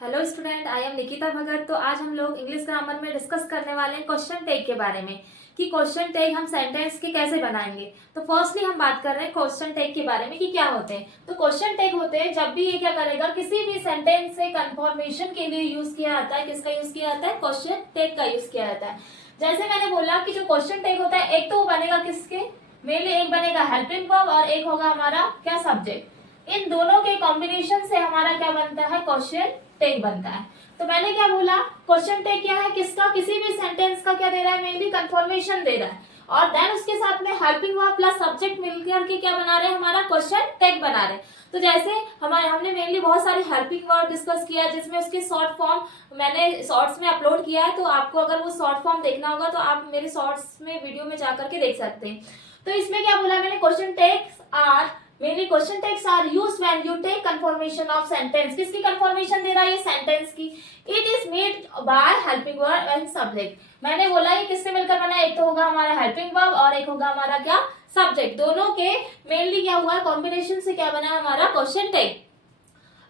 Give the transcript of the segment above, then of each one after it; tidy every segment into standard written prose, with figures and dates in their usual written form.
Hello student, I am Nikita Bhagat. तो आज हम लोग इंग्लिश ग्रामर में डिस्कस करने वाले हैं क्वेश्चन टैग के बारे में कि क्वेश्चन टैग हम सेंटेंस के कैसे बनाएंगे। तो फर्स्टली हम बात कर रहे हैं क्वेश्चन टैग के बारे में कि क्या होते हैं। तो क्वेश्चन टैग होते हैं जब भी ये क्या करेगा, किसी भी सेंटेंस से कंफर्मेशन के लिए यूज किया जाता है। किसका यूज किया जाता है? क्वेश्चन टैग का यूज किया जाता है। जैसे मैंने बोला कि जो क्वेश्चन टैग होता है, एक तो वो बनेगा किसके, मेनली एक बनेगा हेल्पिंग वर्ब और एक होगा हमारा क्या, सब्जेक्ट। इन दोनों के कॉम्बिनेशन से हमारा क्या बनता है, क्वेश्चन टैग बनता है। तो मैंने क्या बोला, क्वेश्चन टैग क्या है, किसका, किसी भी सेंटेंस का क्या दे रहा है, मेनली कंफर्मेशन दे रहा है। और देन उसके साथ में हेल्पिंग वर्ब प्लस सब्जेक्ट मिलकर के क्या बना रहे हैं, हमारा क्वेश्चन टैग बना रहे हैं। तो जैसे हमने मेनली बहुत सारे हेल्पिंग वर्ब डिस्कस किया है, जिसमें उसकी शॉर्ट फॉर्म मैंने शॉर्ट्स में अपलोड किया है। तो आपको अगर वो शॉर्ट फॉर्म देखना होगा तो आप मेरे शॉर्ट्स में वीडियो में जाकर के देख सकते हैं। तो इसमें क्या बोला मैंने, question tags are mainly question tags are used when you take confirmation of sentence. किसकी कंफर्मेशन दे रहा है, ये सेंटेंस की। It is made by helping verb and subject. मैंने बोला ये किससे मिलकर बना है, एक तो होगा हमारा हेल्पिंग वर्ब और एक होगा हमारा क्या, सब्जेक्ट। दोनों के मेनली क्या हुआ, कॉम्बिनेशन से क्या बना हमारा क्वेश्चन टैग।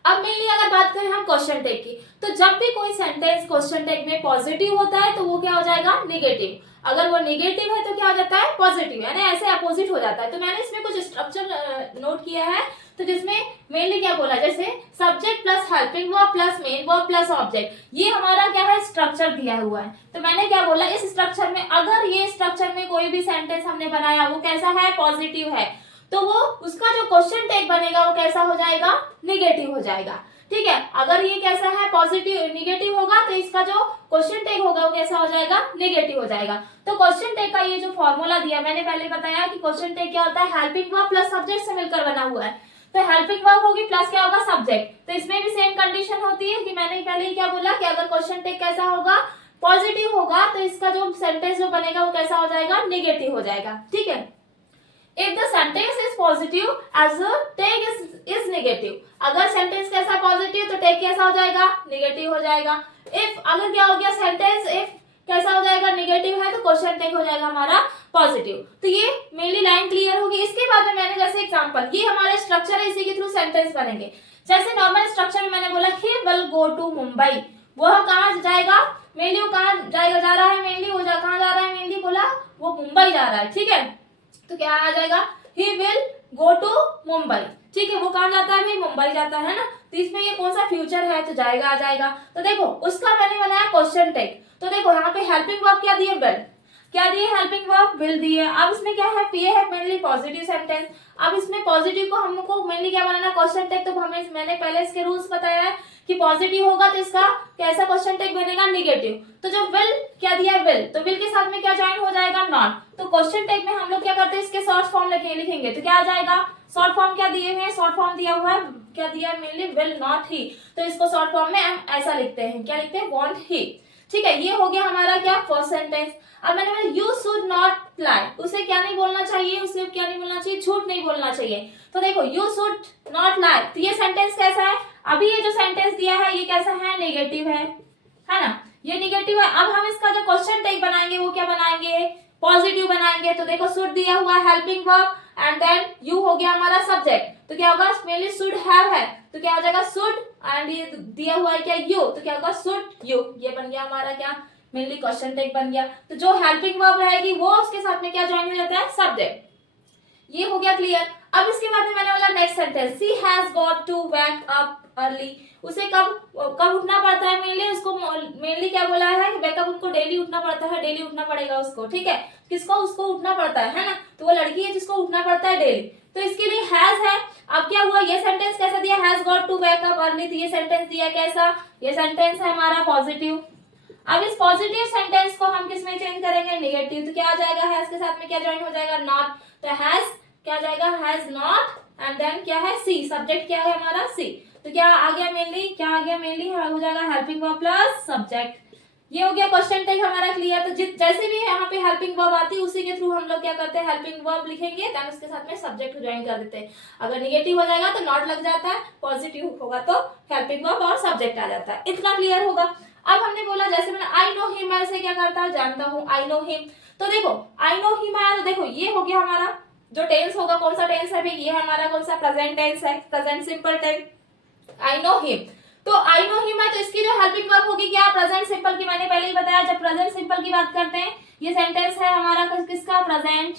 अब मेनली अगर बात करें हम क्वेश्चन टैग की, तो जब भी कोई सेंटेंस क्वेश्चन टैग में पॉजिटिव होता है तो वो क्या हो जाएगा, निगेटिव। अगर वो निगेटिव है तो क्या हो जाता है, पॉजिटिव, यानी ऐसे अपोजिट हो जाता है। तो मैंने इसमें कुछ स्ट्रक्चर नोट किया है। तो जिसमें मेनली क्या बोला, जैसे subject plus helping verb plus main verb plus object, ये हमारा क्या है, स्ट्रक्चर दिया हुआ है। तो मैंने क्या बोला, इस स्ट्रक्चर में अगर ये स्ट्रक्चर में कोई भी सेंटेंस हमने बनाया वो कैसा है, पॉजिटिव है, तो वो उसका जो क्वेश्चन टैग बनेगा वो कैसा हो जाएगा, निगेटिव हो जाएगा। ठीक है, अगर ये कैसा है, पॉजिटिव निगेटिव होगा तो इसका जो क्वेश्चन टैग होगा वो कैसा हो जाएगा, निगेटिव हो जाएगा। तो क्वेश्चन टैग का ये जो फॉर्मूला दिया, मैंने पहले बताया कि क्वेश्चन टैग क्या होता है, हेल्पिंग वर्ब प्लस सब्जेक्ट से मिलकर बना हुआ है। तो हेल्पिंग वर्ब होगी प्लस क्या होगा, सब्जेक्ट। तो इसमें भी सेम कंडीशन होती है कि मैंने पहले ही क्या बोला कि अगर क्वेश्चन टैग कैसा होगा, पॉजिटिव होगा, तो इसका जो सेंटेंस जो बनेगा वो कैसा हो जाएगा, निगेटिव हो जाएगा। ठीक है, if the sentence is positive as a tag is negative। अगर सेंटेंस कैसा पॉजिटिव तो टैग कैसा हो जाएगा, निगेटिव हो जाएगा। if अगर क्या हो गया, सेंटेंस if कैसा हो जाएगा, निगेटिव है, तो क्वेश्चन टैग हो जाएगा हमारा पॉजिटिव। तो ये मेनली लाइन क्लियर होगी। इसके बाद में मैंने जैसे एग्जांपल, ये हमारा स्ट्रक्चर है, इसी के थ्रू सेंटेंस बनेंगे। जैसे नॉर्मल स्ट्रक्चर में मैंने बोला he will go to Mumbai, वह कहाँ जाएगा, मेनली वो कहाँ जाएगा, जा रहा है, मेनली वो कहाँ जा रहा है, मेनली बोला वो मुंबई जा रहा है। ठीक है, तो क्या आ जाएगा, he will go to Mumbai. ठीक है, वो कहाँ जाता है भाई, मुंबई जाता है ना। तो इसमें ये कौन सा फ्यूचर है, तो जाएगा आ जाएगा। तो देखो उसका मैंने बनाया क्वेश्चन टैग। तो देखो यहाँ पे हेल्पिंग वर्ब क्या दिए, विल। क्या दिए, हेल्पिंग वर्ब विल दिए। अब इसमें क्या है, ये है मेनली पॉजिटिव सेंटेंस। अब इसमें पॉजिटिव को हमको मेनली क्या बनाना, क्वेश्चन टैग। तो हमें मैंने पहले इसके रूल्स बताया है कि पॉजिटिव होगा तो इसका कैसा क्वेश्चन टैग बनेगा, निगेटिव। तो जो विल क्या दिया, विल, तो विल के साथ में क्या ज्वाइन हो जाएगा, नॉट। तो क्वेश्चन टैग में हम लोग क्या करते हैं, इसके शॉर्ट फॉर्म लिखेंगे। तो क्या आ जाएगा, शॉर्ट फॉर्म क्या दिए हुए हैं, शॉर्ट फॉर्म दिया हुआ है, क्या दिया है, मेनली विल नॉट ही। तो इसको शॉर्ट फॉर्म में हम ऐसा लिखते हैं, क्या लिखते हैं, वॉन्ट ही। ठीक है, ये हो गया हमारा क्या, फर्स्ट सेंटेंस। अब मैंने बोला यू शुड नॉट लाई, उसे क्या नहीं बोलना चाहिए, उसे क्या नहीं बोलना चाहिए, झूठ नहीं बोलना चाहिए। तो देखो यू शुड नॉट लाई, तो ये सेंटेंस कैसा है, अभी ये जो सेंटेंस दिया है ये कैसा है, नेगेटिव है ना, ये निगेटिव है। अब हम इसका जो क्वेश्चन टैग बनाएंगे वो क्या बनाएंगे, पॉजिटिव बनाएंगे। तो देखो शुड दिया हुआ है helping verb and then you हो गया हमारा सब्जेक्ट। तो क्या होगा, मेनली शुड हैव है, तो क्या हो जाएगा शुड, एंड ये दिया हुआ है क्या, यू, तो क्या होगा शुड यू। ये बन गया हमारा क्या, मेनली क्वेश्चन टैग बन गया। तो जो हेल्पिंग वर्ब रहेगी वो उसके साथ में क्या ज्वाइन हो जाता है, सब्जेक्ट। ये हो गया क्लियर। अब इसके बाद में मैंने बोला next sentence, she has got to wake up early. उसे कब उठना पड़ता है, मेनली उसको मेनली क्या बोला है, वेकअप उनको डेली उठना पड़ता है, डेली उठना पड़ेगा उसको। ठीक है, किसको, उसको उठना पड़ता है ना, तो वो लड़की है जिसको उठना पड़ता है डेली। तो इसके लिए हैज है। अब क्या हुआ, ये सेंटेंस कैसा दिया, has got to wake up early. तो ये सेंटेंस दिया कैसा, ये सेंटेंस है हमारा पॉजिटिव। अब इस पॉजिटिव सेंटेंस को हम किस में चेंज करेंगे, निगेटिव। तो क्या आ जाएगा, हैज के साथ में क्या ज्वाइन हो जाएगा, नॉट। तो हैज क्या आ जाएगा, हैज नॉट एंड देन क्या है, सी, सब्जेक्ट क्या है हमारा, सी। तो क्या आ गया, मेनली क्या आ गया, मेनली हो जाएगा हेल्पिंग वर्ब प्लस सब्जेक्ट। ये हो गया क्वेश्चन टैग हमारा क्लियर। तो जैसे भी यहाँ पे हेल्पिंग वर्ब आती है उसी के थ्रू हम लोग क्या करते हैं, हेल्पिंग वर्ब लिखेंगे, देन उसके साथ में सब्जेक्ट ज्वाइन कर देते हैं। अगर निगेटिव हो जाएगा तो नॉट लग जाता है, पॉजिटिव होगा तो हेल्पिंग वर्ब और सब्जेक्ट आ जाता है। इतना क्लियर होगा। अब हमने बोला, जैसे मैंने आई नो हिम, ऐसे क्या करता है, जानता हूँ, आई नो हिम। तो देखो आई नो हिम आया, तो देखो ये हो गया हमारा जो टेंस होगा, कौन सा टेंस है भाई, ये हमारा कौन सा, प्रेजेंट टेंस है, present simple tense, I know him. तो आई नो हिम है, तो इसकी जो हेल्पिंग वर्ब होगी क्या, प्रेजेंट सिंपल की। मैंने पहले ही बताया, जब प्रेजेंट सिंपल की बात करते हैं, ये सेंटेंस है हमारा किसका, प्रेजेंट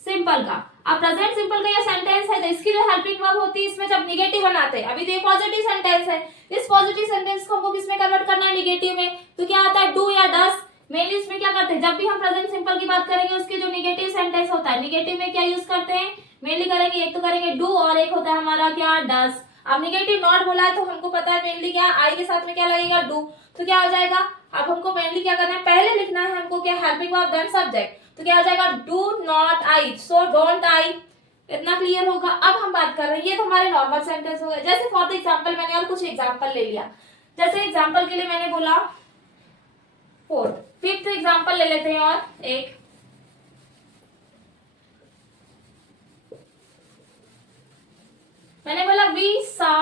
सिंपल का। अब प्रेजेंट सिंपल का ये सेंटेंस है, तो इसकी जो हेल्पिंग वर्ब होती है इसमें जब निगेटिव बनाते हैं, अभी तो ये पॉजिटिव सेंटेंस है, इस पॉजिटिव सेंटेंस को हमको किसमें कन्वर्ट करना है, निगेटिव में। तो क्या आता है, डू या डस। मेनली इसमें क्या करते हैं, जब भी हम प्रेजेंट सिंपल की बात करेंगे उसके जो निगेटिव सेंटेंस होता है, निगेटिव में क्या यूज करते हैं, मेनली करेंगे, एक तो करेंगे डू और एक होता है हमारा क्या, डस। अब निगेटिव नॉट बोला है तो हमको पता है मेनली क्या, आई के साथ में क्या लगेगा, डू। तो क्या हो जाएगा, अब हमको मेनली क्या करना है, पहले लिखना है हमको क्या, हेल्पिंग वर्ब देन सब्जेक्ट। तो क्या हो जाएगा, do not I, so don't I. इतना क्लियर होगा। अब हम बात कर रहे हैं, ये तो हमारे नॉर्मल सेंटेंस हो गए। जैसे फॉर द एग्जांपल मैंने और कुछ एग्जांपल ले लिया, जैसे एग्जांपल के लिए मैंने बोला फोर्थ, फिफ्थ एग्जांपल ले लेते हैं और एक, मैंने बोला वी सा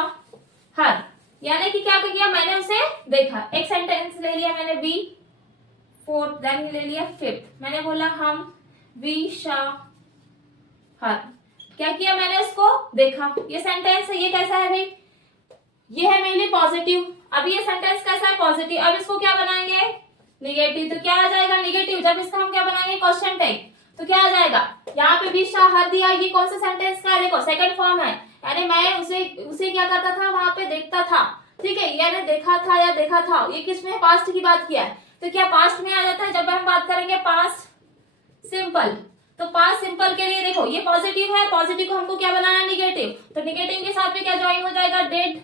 हर, यानी कि क्या किया, मैंने उसे देखा। एक सेंटेंस ले लिया मैंने, वी फोर्थ, देन ले लिया फिफ्थ, मैंने बोला हम वी सा हर, क्या किया, मैंने उसको देखा। ये सेंटेंस है, ये कैसा है भाई, ये है मेनली पॉजिटिव। अब ये सेंटेंस कैसा है, पॉजिटिव। अब इसको क्या बनाएंगे, निगेटिव। तो क्या आ जाएगा, निगेटिव। जब इसका हम क्या बनाएंगे, क्वेश्चन टैग, तो क्या आ जाएगा, यहाँ पे भी शाह दिया, ये कौन सा सेंटेंस का है, देखो सेकंड फॉर्म है, यानी मैं उसे क्या करता था, वहां पे देखता था, ठीक है, यानी देखा था या देखा था, ये किसमें, पास्ट की बात किया है। तो क्या पास्ट में आ जाता है जब हम बात करेंगे पास्ट सिंपल। तो पास्ट सिंपल के लिए देखो ये पॉजिटिव है, पॉजिटिव को हमको क्या बनाना है, निगेटिव। तो निगेटिव के साथ में क्या ज्वाइन हो जाएगा, डिड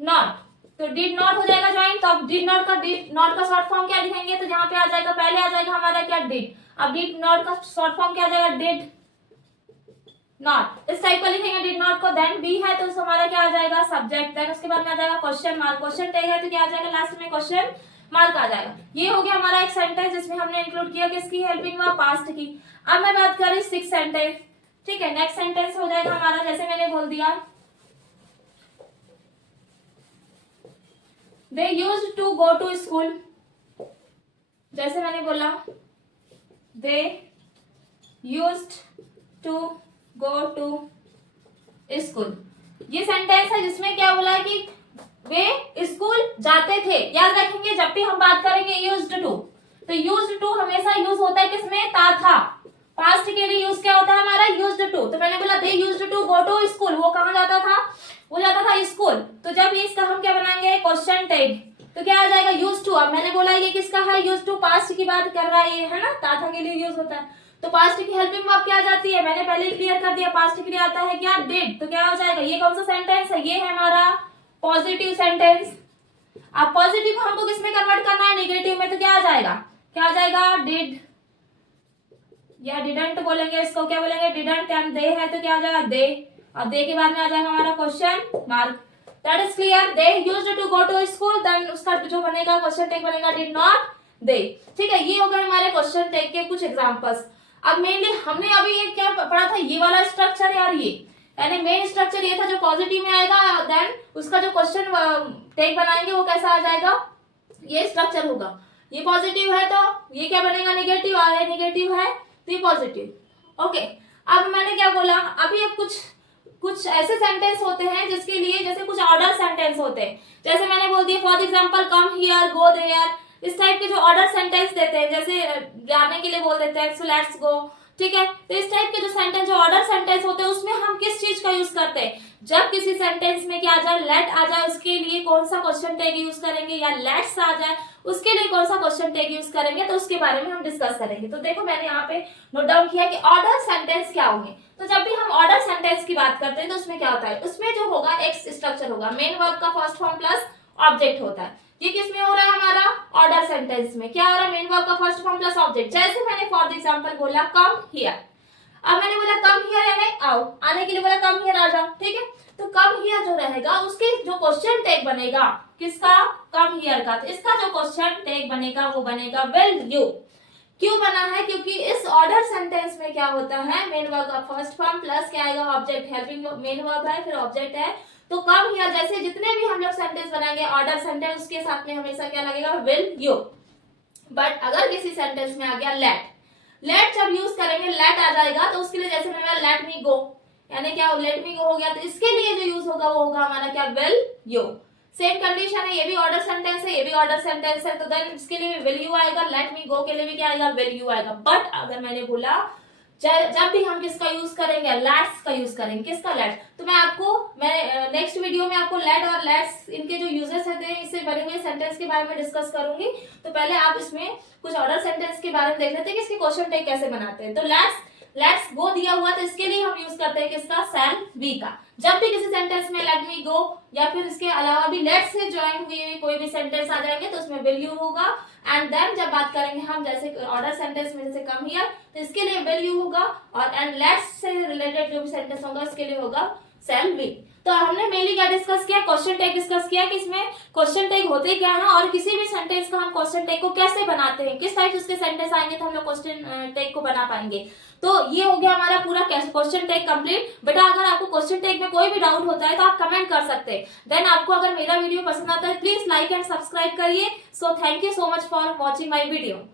नॉट। तो डिड नॉट हो जाएगा ज्वाइन। तो अब डिड नॉट का शॉर्ट फॉर्म क्या लिखेंगे, तो जहां पे आ जाएगा, पहले आ जाएगा हमारा क्या, डिड। अब डिड नॉट का शॉर्ट फॉर्म क्या आ जाएगा, डिड नॉट। इस टाइप का लिखेंगे डिड नॉट को। देन बी है तो हमारा क्या आ जाएगा, सब्जेक्ट। देन उसके बाद में आ जाएगा क्वेश्चन मार्क, क्वेश्चन टैग है तो क्या आ जाएगा, लास्ट में क्वेश्चन मार्क आ जाएगा। ये हो गया हमारा एक सेंटेंस जिसमें हमने इंक्लूड किया किसकी हेल्पिंग वर्ब, पास्ट की। अब मैं बात कर रही हूँ सिक्स सेंटेंस, ठीक है। नेक्स्ट सेंटेंस हो जाएगा हमारा, जैसे मैंने बोल दिया, they used to go to school. जैसे मैंने बोला, they used to go to school. ये सेंटेंस है जिसमें क्या बोला है कि वे स्कूल जाते थे। याद रखेंगे जब भी हम बात करेंगे यूज्ड टू, तो यूज्ड टू हमेशा यूज होता है किसमें, था। पास्ट के लिए यूज क्या होता है हमारा, यूज्ड टू। तो मैंने बोला they used to go to school, वो कहाँ जाता था, वो जाता था स्कूल। तो जब इसका हम क्या बनाएंगे, क्वेश्चन टैग, तो क्या आ जाएगा, यूज टू। अब मैंने बोला ये किसका है, यूज टू, पास्ट की बात कर रहा है ये, है ना, था के लिए यूज होता है। तो पास्ट की हेल्पिंग वर्ब क्या आ जाती है, मैंने पहले ही क्लियर कर दिया, पास्ट के लिए आता है क्या, डिड। तो क्या हो जाएगा, ये कौन सा सेंटेंस है, ये है हमारा पॉजिटिव सेंटेंस। अब पॉजिटिव को हमको किसमें कन्वर्ट करना है, निगेटिव में। तो क्या आ जाएगा, क्या आ जाएगा, डिड या डिडंट बोलेंगे इसको, क्या बोलेंगे, डिडंट। एंड दे है तो क्या आ जाएगा, दे। और दे के बाद में आ जाएगा हमारा question mark. That is clear. They used to go to school, then उसका जो बनेगा क्वेश्चन टैग बनेगा डिड नॉट दे, ठीक है। ये हो गए हमारे क्वेश्चन टैग के कुछ एग्जांपल्स। अब मेनली हमने अभी ये क्या पढ़ा था, ये वाला स्ट्रक्चर यार, ये यानी मेन स्ट्रक्चर ये था जो पॉजिटिव में आएगा, देन उसका जो क्वेश्चन टैग बनाएंगे वो कैसा आ जाएगा, ये स्ट्रक्चर होगा। ये पॉजिटिव है तो ये क्या बनेगा, निगेटिव। और ये निगेटिव है तो ये पॉजिटिव। ओके, अब मैंने क्या बोला, अभी अब कुछ ऐसे सेंटेंस होते हैं जिसके लिए जैसे कुछ ऑर्डर सेंटेंस होते हैं। जैसे मैंने बोल दिया for example come here, go there, इस टाइप के जो ऑर्डर सेंटेंस देते हैं, जैसे जाने के लिए बोल देते हैं सो लेट्स गो, ठीक है। तो इस टाइप के जो सेंटेंस, जो ऑर्डर सेंटेंस होते हैं, उसमें हम किस चीज का यूज करते हैं, जब किसी सेंटेंस में क्या आ जाए, लेट आ जाए, उसके लिए कौन सा क्वेश्चन टैग यूज करेंगे, या लेट्स आ जाए उसके लिए कौन सा क्वेश्चन टैग यूज करेंगे, तो उसके बारे में हम डिस्कस करेंगे। तो देखो मैंने यहाँ पे नोट डाउन किया कि ऑर्डर सेंटेंस क्या होंगे। तो जब भी हम ऑर्डर सेंटेंस की बात करते हैं तो उसमें क्या होता है, उसमें जो होगा एक स्ट्रक्चर होगा, मेन वर्ब का फर्स्ट फॉर्म प्लस ऑब्जेक्ट होता है। ये किस में हो रहा है हमारा, ऑर्डर सेंटेंस में क्या हो रहा है, मेन वर्ब का फर्स्ट फॉर्म प्लस ऑब्जेक्ट। जैसे मैंने फॉर एग्जांपल बोला कम हियर, अब मैंने बोला कम हियर यानी आओ, आने के लिए बोला कम हियर आ जाओ, ठीक है। तो कम हियर जो रहेगा उसके जो क्वेश्चन टैग बनेगा किसका, कम हियर का, तो इसका जो क्वेश्चन टैग बनेगा वो बनेगा विल यू। क्यों बना है, क्योंकि इस ऑर्डर सेंटेंस में क्या होता है, मेन वर्ब का फर्स्ट फॉर्म प्लस क्या आएगा, ऑब्जेक्ट, हेल्पिंग मेन वर्ब है फिर ऑब्जेक्ट है। तो कम हियर जैसे जितने भी हम लोग सेंटेंस बनाएंगे ऑर्डर सेंटेंस, उसके साथ में हमेशा क्या लगेगा, विल यू। बट अगर किसी सेंटेंस में आ गया लेट, लेट जब यूज करेंगे लेट आ जाएगा, तो उसके लिए जैसे मैंने लेट मी गो, यानी क्या लेट मी गो हो गया, तो इसके लिए जो यूज होगा वो होगा हमारा क्या, विल यू। सेम कंडीशन है, ये भी ऑर्डर सेंटेंस है, ये भी ऑर्डर सेंटेंस है, तो देन इसके लिए विल यू आएगा, लेट मी गो के लिए भी क्या आएगा, विल यू आएगा। बट अगर मैंने बोला जब भी हम किसका यूज करेंगे, लेट्स का यूज करेंगे, किसका, लेट्स, तो मैं नेक्स्ट वीडियो में आपको लेट और लेट्स इनके जो यूजेस होते हैं इससे बने हुए सेंटेंस के बारे में डिस्कस करूंगी। तो पहले आप इसमें कुछ ऑर्डर सेंटेंस के बारे में देख लेते हैं कि इसके क्वेश्चन टैग कैसे बनाते हैं। तो लेट्स गो दिया हुआ, तो इसके लिए हम यूज करते हैं किसका, शैल वी का। जब भी किसी सेंटेंस में लेट मी गो या फिर इसके अलावा भी लेट्स से ज्वाइन हुए कोई भी सेंटेंस आ जाएंगे तो उसमें विल यू होगा। एंड देन जब बात करेंगे हम जैसे ऑर्डर सेंटेंस में जैसे कम हियर, तो इसके लिए विल यू होगा, और एंड लेट्स से रिलेटेड जो भी सेंटेंस होगा इसके लिए होगा शैल वी। तो हमने मेनली क्या डिस्कस किया, क्वेश्चन टैग डिस्कस किया कि इसमें क्वेश्चन टैग होते क्या है और किसी भी सेंटेंस का हम क्वेश्चन टैग को कैसे बनाते हैं, किस टाइप से उसके सेंटेंस आएंगे तो हम लोग क्वेश्चन टैग को बना पाएंगे। तो ये हो गया हमारा पूरा क्वेश्चन टैग कंप्लीट। बेटा अगर आपको क्वेश्चन टैग में कोई भी डाउट होता है तो आप कमेंट कर सकते हैं। देन आपको अगर मेरा वीडियो पसंद आता है प्लीज लाइक एंड सब्सक्राइब करिए। So thank you so much for watching my video.